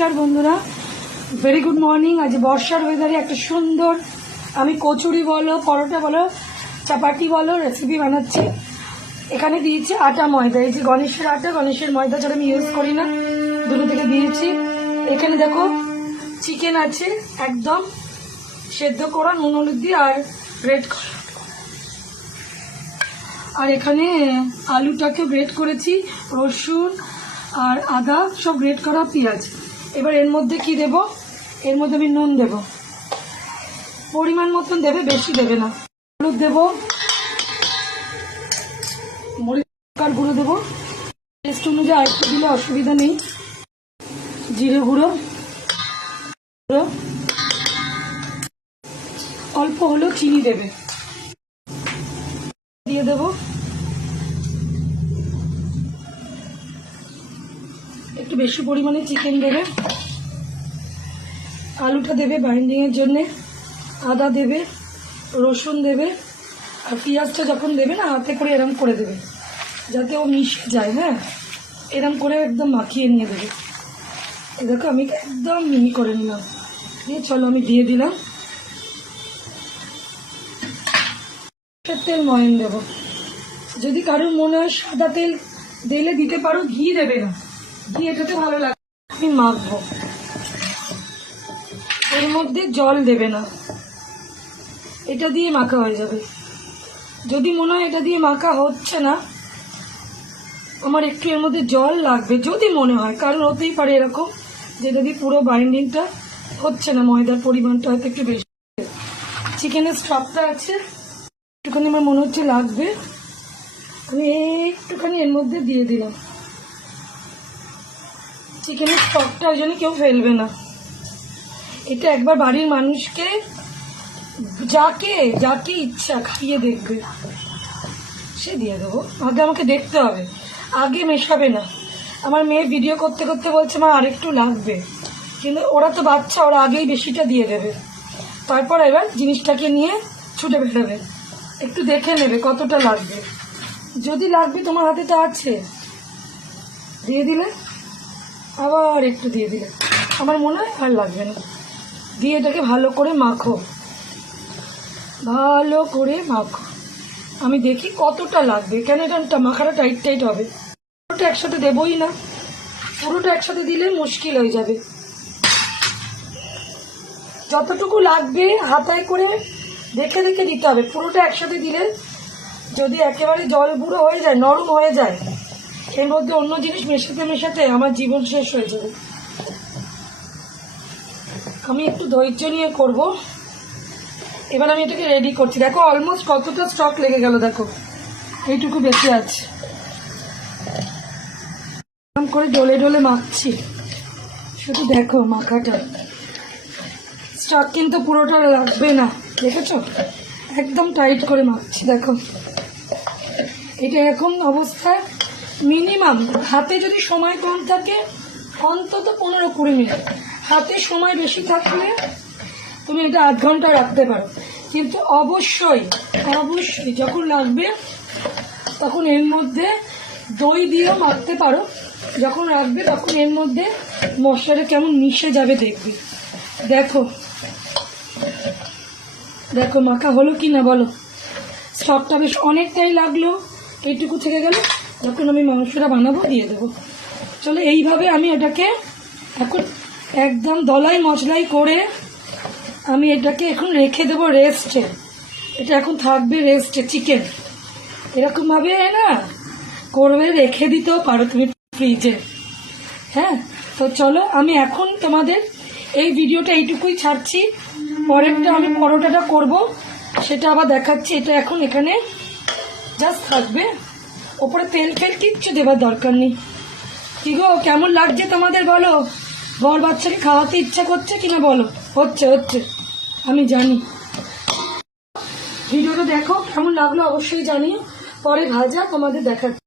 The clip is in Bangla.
নমস্কার বন্ধুরা, ভেরি গুড মর্নিং। আজ বর্ষার ওয়েদারে একটা সুন্দর আমি কচুরি বলো, পরোটা বলো, চাপাটি বলো রেসিপি বানাচ্ছি। এখানে দিয়েছি আটা ময়দা। এই যে গণেশের আটা, গণেশের ময়দা ছাড়া আমি ইউজ করি না, দুটো থেকে দিয়েছি। এখানে দেখো চিকেন আছে একদম সেদ্ধ করা, নুন হলুদ দিয়ে আর গ্রেট করা। আর এখানে আলুটাকে গ্রেট করেছি, রসুন আর আদা সব গ্রেট করা, পেঁয়াজ। এবার এর মধ্যে কি দেব? এর মধ্যে আমি নুন দেব, পরিমাণ মতন দেবে, বেশি দেবে না। হলুদ দেব, মরিচের গুঁড়ো দেবো টেস্ট অনুযায়ী, আর একটু দিলে অসুবিধা নেই। জিরে গুঁড়ো, অল্প হলেও চিনি দেবে, দিয়ে দেবো। একটু বেশি পরিমাণে চিকেন দেবে, আলুটা দেবে বাইন্ডিংয়ের জন্যে, আদা দেবে, রসুন দেবে, আর পেঁয়াজটা যখন দেবে না হাতে করে এরম করে দেবে যাতে ও মিশে যায়। হ্যাঁ, এরম করে একদম মাখিয়ে নিয়ে দেবে। দেখো আমি একদম মিহি করে নিলাম, দিয়ে চলো আমি দিয়ে দিলাম তেল, ময়ন দেব। যদি কারোর মনে হয় সাদা তেল দিলে দিতে পারো, ঘি দেবে না, ঘি এটাতে ভালো লাগে। আমি মাখবো, এর মধ্যে জল দেবে না, এটা দিয়ে মাখা হয়ে যাবে। যদি মনে হয় এটা দিয়ে মাখা হচ্ছে না, আমার একটু এর মধ্যে জল লাগবে যদি মনে হয়, কারণ হতেই পারে এরকম যে যদি পুরো বাইন্ডিংটা হচ্ছে না, ময়দার পরিমাণটা হয়তো একটু বেশি। চিকেনের স্টকটা আছে, একটুখানি আমার মনে হচ্ছে লাগবে, আমি একটুখানি এর মধ্যে দিয়ে দিলাম। চিকেনের স্টকটা ওই জন্য কেউ ফেলবে না, এটা একবার বাড়ির মানুষকে যাকে যাকে ইচ্ছা খাইয়ে দেখবে, সে দিয়ে দেবো। আগে আমাকে দেখতে হবে, আগে মেশাবে না। আমার মেয়ে ভিডিও করতে করতে বলছে মা আরেকটু লাগবে, কিন্তু ওরা তো বাচ্চা, ওরা আগেই বেশিটা দিয়ে দেবে, তারপর এবার জিনিসটাকে নিয়ে ছুটে বেরোবে। একটু দেখে নেবে কতটা লাগবে, যদি লাগবে তোমার হাতে তো আছে, দিয়ে দিলে, আবার একটু দিয়ে দিলে, আমার মনে হয় আর লাগবে না। দিয়ে এটাকে ভালো করে মাখো, ভালো করে মাখো। আমি দেখি কতটা লাগবে, কেন এটা মাখাটা টাইট টাইট হবে। পুরোটা একসাথে দেবই না, পুরোটা একসাথে দিলে মুশকিল হয়ে যাবে। যতটুকু লাগবে হাতায় করে দেখে দেখে দিতে হবে। পুরোটা একসাথে দিলে যদি একেবারে জল বুড়ো হয়ে যায়, নরম হয়ে যায়, এর মধ্যে অন্য জিনিস মেশাতে মেশাতে আমার জীবন শেষ হয়ে যাবে। আমি একটু ধৈর্য নিয়ে করব। এবার আমি এটাকে রেডি করছি। দেখো অলমোস্ট কতটা স্টক লেগে গেল, দেখো এইটুকু বেঁচে আছে। এরকম করে ডলে ডলে মাখছি, শুধু দেখো মাখাটা। স্টক কিন্তু পুরোটা লাগবে না, দেখেছো? একদম টাইট করে মাখছি, দেখো। এটা এরকম অবস্থায় মিনিমাম, হাতে যদি সময় কম থাকে অন্তত 15-20 মিনিট, হাতে সময় বেশি থাকলে তুমি এটা আধ ঘন্টা রাখতে পারো। কিন্তু অবশ্যই অবশ্যই যখন লাগবে তখন এর মধ্যে দই দিয়েও মাখতে পারো। যখন রাখবে তখন এর মধ্যে মশলাটা কেমন মিশে যাবে দেখবি। দেখো দেখো মাখা হলো কি না বলো। স্টকটা বেশ অনেকটাই লাগলো, এইটুকু থেকে গেল। যখন আমি মাংসটা বানাবো দিয়ে দেবো। চলো এইভাবে আমি এটাকে এখন একদম দলাই মশলাই করে আমি এটাকে এখন রেখে দেবো রেস্টে। এটা এখন থাকবে রেস্টে। চিকেন এরকমভাবে না করবে, রেখে দিতেও পারো তুমি ফ্রিজে। হ্যাঁ, তো চলো আমি এখন তোমাদের এই ভিডিওটা এইটুকুই ছাড়ছি। পরেরটা আমি পরোটাটা করব, সেটা আবার দেখাচ্ছি। এটা এখন এখানে জাস্ট থাকবে, ওপরে তেল ফেল কিচ্ছু দেবার দরকার নেই। কি গো, কেমন লাগছে তোমাদের বলো? বর বাচ্চাকে খাওয়াতে ইচ্ছা করছে কিনা বলো? হচ্ছে হচ্ছে, আমি জানি। ভিডিওটা দেখো, কেমন লাগলো অবশ্যই জানিও। পরে ভাজা তোমাদের দেখাচ্ছি।